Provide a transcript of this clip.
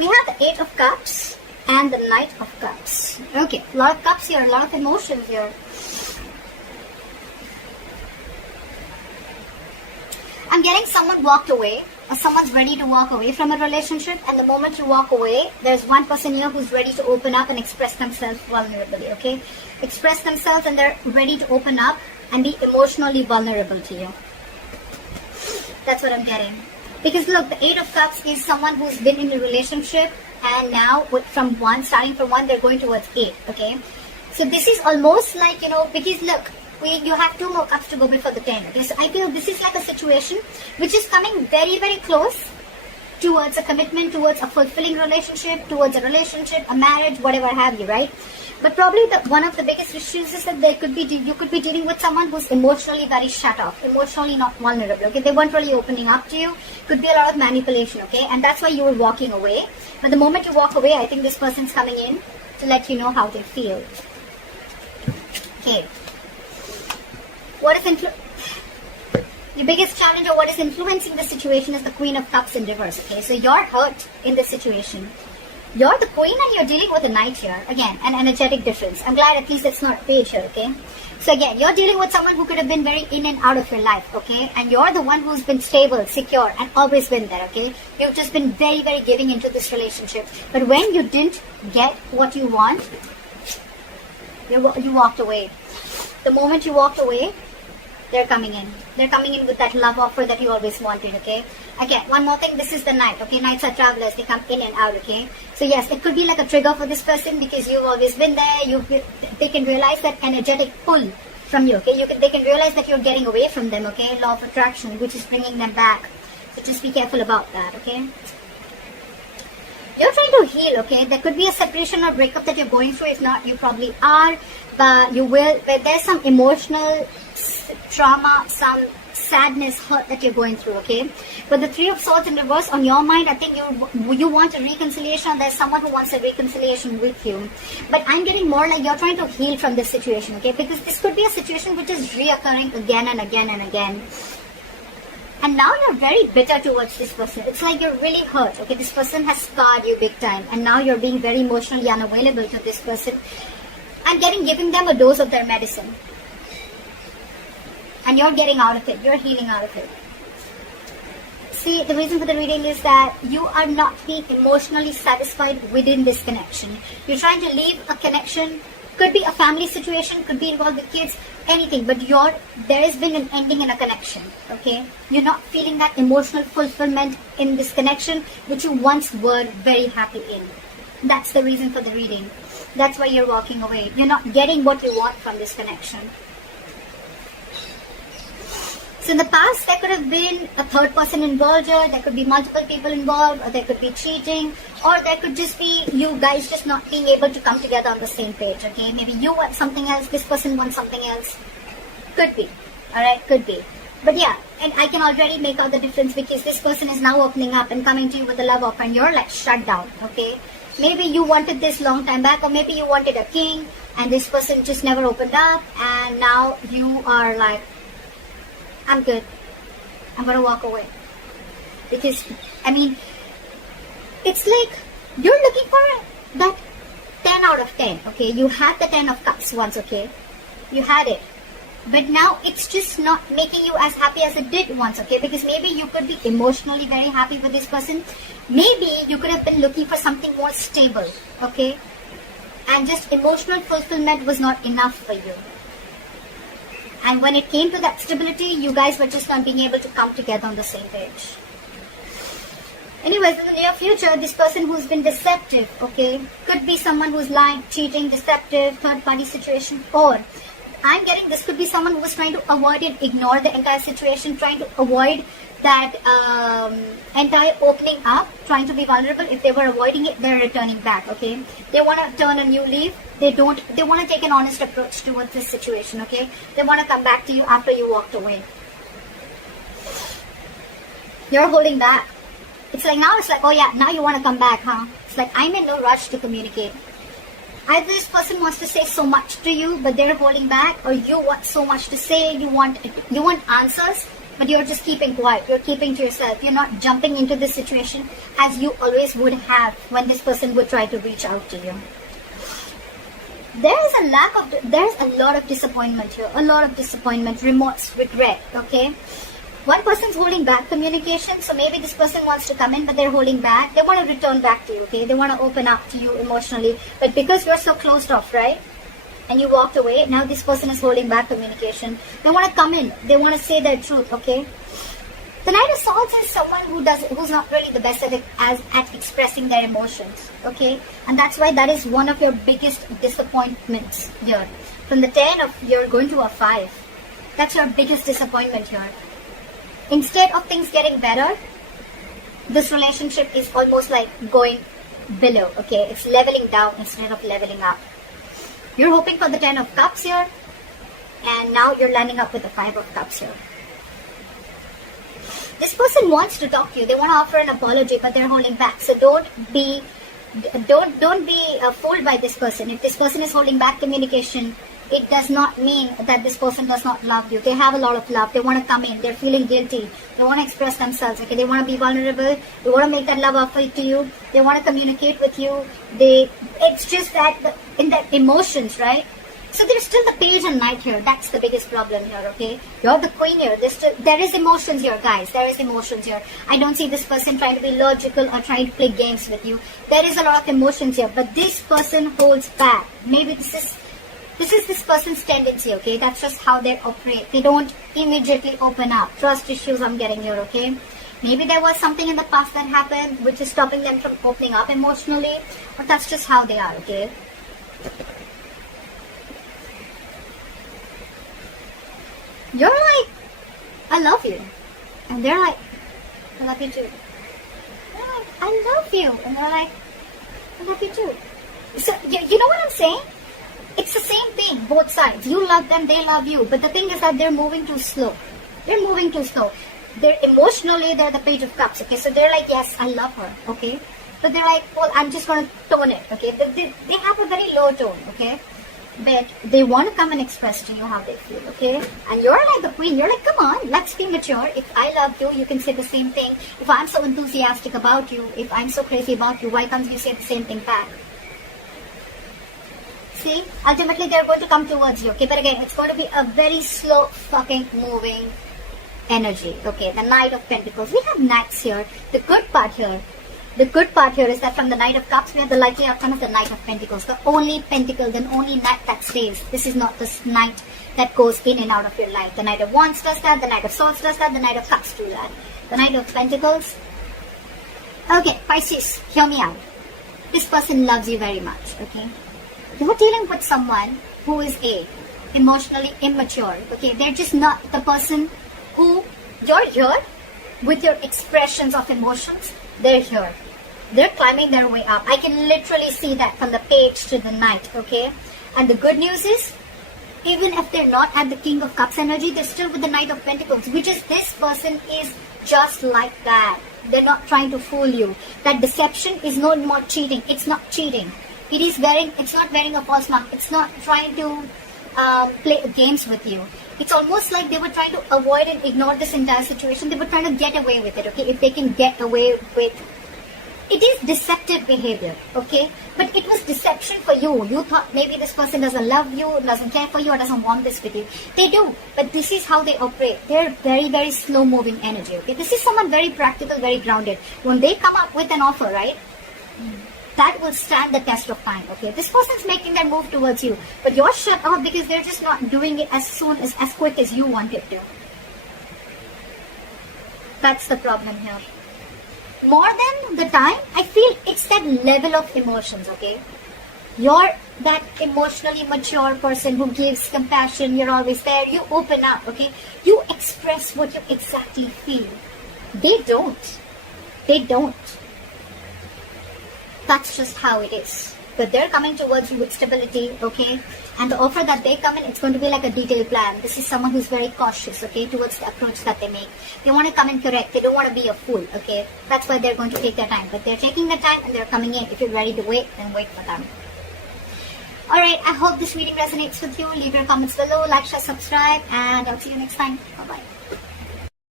We have the Eight of Cups and the Knight of Cups. Okay, a lot of cups here, a lot of emotions here. I'm getting someone walked away, or someone's ready to walk away from a relationship, and the moment you walk away, there's one person here who's ready to open up and express themselves vulnerably, okay? Express themselves and they're ready to open up and be emotionally vulnerable to you. That's what I'm getting. Because look, the Eight of Cups is someone who's been in a relationship, and now starting from one, they're going towards 8, okay? So this is almost like, because look, you have 2 more cups to go before the 10. Okay, so I feel this is like a situation which is coming very, very close towards a commitment, towards a fulfilling relationship, towards a relationship, a marriage, whatever have you, right? But probably one of the biggest issues is that you could be dealing with someone who's emotionally very shut off, emotionally not vulnerable. Okay, they weren't really opening up to you. Could be a lot of manipulation. Okay, and that's why you were walking away. But the moment you walk away, I think this person's coming in to let you know how they feel. Okay. What is the biggest challenge, or what is influencing the situation, is the Queen of Cups in reverse. Okay, so you're hurt in this situation. You're the Queen and you're dealing with a Knight here. Again, an energetic difference. I'm glad at least it's not a page here. Okay, so again, you're dealing with someone who could have been very in and out of your life. Okay, and you're the one who's been stable, secure, and always been there. Okay, you've just been very, very giving into this relationship. But when you didn't get what you want, you walked away. The moment you walked away, they're coming in. They're coming in with that love offer that you always wanted, okay? Again, one more thing, this is the Knight, okay? Knights are travelers, they come in and out, okay? So yes, it could be like a trigger for this person because you've always been there. They can realize that energetic pull from you, okay? They can realize that you're getting away from them, okay? Law of attraction, which is bringing them back. So just be careful about that, okay? You're trying to heal, okay? There could be a separation or breakup that you're going through. If not, you probably are. But you will. But there's some emotional trauma, some sadness, hurt that you're going through, okay? But the Three of Swords in reverse, on your mind, I think you want a reconciliation. There's someone who wants a reconciliation with you. But I'm getting more like you're trying to heal from this situation, okay? Because this could be a situation which is reoccurring again and again and again. And now you're very bitter towards this person. It's like you're really hurt, okay? This person has scarred you big time. And now you're being very emotionally unavailable to this person. I'm giving them a dose of their medicine. And you're getting out of it. You're healing out of it. See, the reason for the reading is that you are not being emotionally satisfied within this connection. You're trying to leave a connection. Could be a family situation, could be involved with kids, anything. But there has been an ending in a connection, okay? You're not feeling that emotional fulfillment in this connection, which you once were very happy in. That's the reason for the reading. That's why you're walking away. You're not getting what you want from this connection. So in the past, there could have been a third person involved here. There could be multiple people involved, or there could be cheating, or there could just be you guys just not being able to come together on the same page, okay? Maybe you want something else, this person wants something else. Could be, alright, could be. But yeah, and I can already make out the difference because this person is now opening up and coming to you with a love offer and you're like shut down, okay? Maybe you wanted this long time back, or maybe you wanted a king and this person just never opened up, and now you are like, I'm good. I'm going to walk away. Because, I mean, it's like you're looking for that 10 out of 10, okay? You had the 10 of Cups once, okay? You had it. But now it's just not making you as happy as it did once, okay? Because maybe you could be emotionally very happy with this person. Maybe you could have been looking for something more stable, okay? And just emotional fulfillment was not enough for you. And when it came to that stability, you guys were just not being able to come together on the same page. Anyways, in the near future, this person who's been deceptive, okay, could be someone who's lying, cheating, deceptive, third-party situation, or I'm getting this could be someone who was trying to avoid it, ignore the entire situation, trying to avoid that entire opening up, trying to be vulnerable. If they were avoiding it, they're returning back, okay? They want to turn a new leaf. They want to take an honest approach towards this situation, okay? They want to come back to you after you walked away. You're holding back. It's like now it's like, oh yeah, now you want to come back, huh? It's like I'm in no rush to communicate. Either this person wants to say so much to you, but they're holding back, or you want so much to say, you want answers, but you're just keeping quiet. You're keeping to yourself. You're not jumping into this situation as you always would have when this person would try to reach out to you. There's a lot of disappointment here. A lot of disappointment, remorse, regret, okay? One person's holding back communication, so maybe this person wants to come in, but they're holding back. They want to return back to you, okay? They want to open up to you emotionally, but because you're so closed off, right? And you walked away, now this person is holding back communication. They want to come in. They want to say their truth, okay? The Knight of Swords is someone who's not really the best at expressing their emotions, okay? And that's why that is one of your biggest disappointments here. From the 10 of, you're going to a 5. That's your biggest disappointment here. Instead of things getting better, this relationship is almost like going below, okay? It's leveling down instead of leveling up. You're hoping for the 10 of Cups here, and now you're landing up with the 5 of Cups here. This person wants to talk to you. They want to offer an apology, but they're holding back. So don't be fooled by this person. If this person is holding back communication, it does not mean that this person does not love you. They have a lot of love. They want to come in. They're feeling guilty. They want to express themselves. Okay, they want to be vulnerable. They want to make that love offer to you. They want to communicate with you. It's just that in the emotions, right? So there's still the Page and Knight here. That's the biggest problem here, okay? You're the Queen here. There is emotions here, guys. There is emotions here. I don't see this person trying to be logical or trying to play games with you. There is a lot of emotions here, but this person holds back. Maybe this is this person's tendency, okay? That's just how they operate. They don't immediately open up. Trust issues I'm getting here, okay? Maybe there was something in the past that happened which is stopping them from opening up emotionally, but that's just how they are, okay? You're like, I love you. And they're like, I love you too. They're like, I love you. And they're like, I love you too. So, you know what I'm saying? It's the same thing, both sides. You love them, they love you. But the thing is that they're moving too slow. They're moving too slow. They're emotionally, they're the Page of Cups, okay? So they're like, yes, I love her, okay? But they're like, well, I'm just going to tone it, okay? They have a very low tone, okay? But they want to come and express to you how they feel, okay? And you're like the Queen. You're like, come on, let's be mature. If I love you, you can say the same thing. If I'm so enthusiastic about you, if I'm so crazy about you, why can't you say the same thing back? See, ultimately they're going to come towards you, okay? But again, it's going to be a very slow fucking moving energy, okay? The Knight of Pentacles. We have Knights here. The good part here is that from the Knight of Cups, we have the likely outcome of the Knight of Pentacles. The only pentacle, the only knight that stays. This is not this knight that goes in and out of your life. The Knight of Wands does that. The Knight of Swords does that. The Knight of Cups do that. The Knight of Pentacles. Okay, Pisces, hear me out. This person loves you very much, okay? You're dealing with someone who is emotionally immature, okay? They're just not the person who you're here with your expressions of emotions. They're here. They're climbing their way up. I can literally see that from the Page to the Knight, okay? And the good news is, even if they're not at the King of Cups energy, they're still with the Knight of Pentacles, which is this person is just like that. They're not trying to fool you. That deception is no more cheating. It's not cheating. It's not wearing a false mask. It's not trying to play games with you. It's almost like they were trying to avoid and ignore this entire situation. They were trying to get away with it, okay? If they can get away with... It is deceptive behavior, okay? But it was deception for you. You thought maybe this person doesn't love you, doesn't care for you, or doesn't want this with you. They do, but this is how they operate. They're very, very slow-moving energy, okay? This is someone very practical, very grounded. When they come up with an offer, right? That will stand the test of time, okay? This person's making their move towards you, but you're shut off because they're just not doing it as quick as you want it to. That's the problem here. More than the time, I feel it's that level of emotions, okay? You're that emotionally mature person who gives compassion. You're always there. You open up, okay? You express what you exactly feel. They don't. They don't. That's just how it is. But they're coming towards you with stability, okay? And the offer that they come in, it's going to be like a detailed plan. This is someone who's very cautious, okay, towards the approach that they make. They want to come in correct. They don't want to be a fool, okay? That's why they're going to take their time. But they're taking their time and they're coming in. If you're ready to wait, then wait for them. Alright, I hope this reading resonates with you. Leave your comments below, like, share, subscribe, and I'll see you next time. Bye-bye.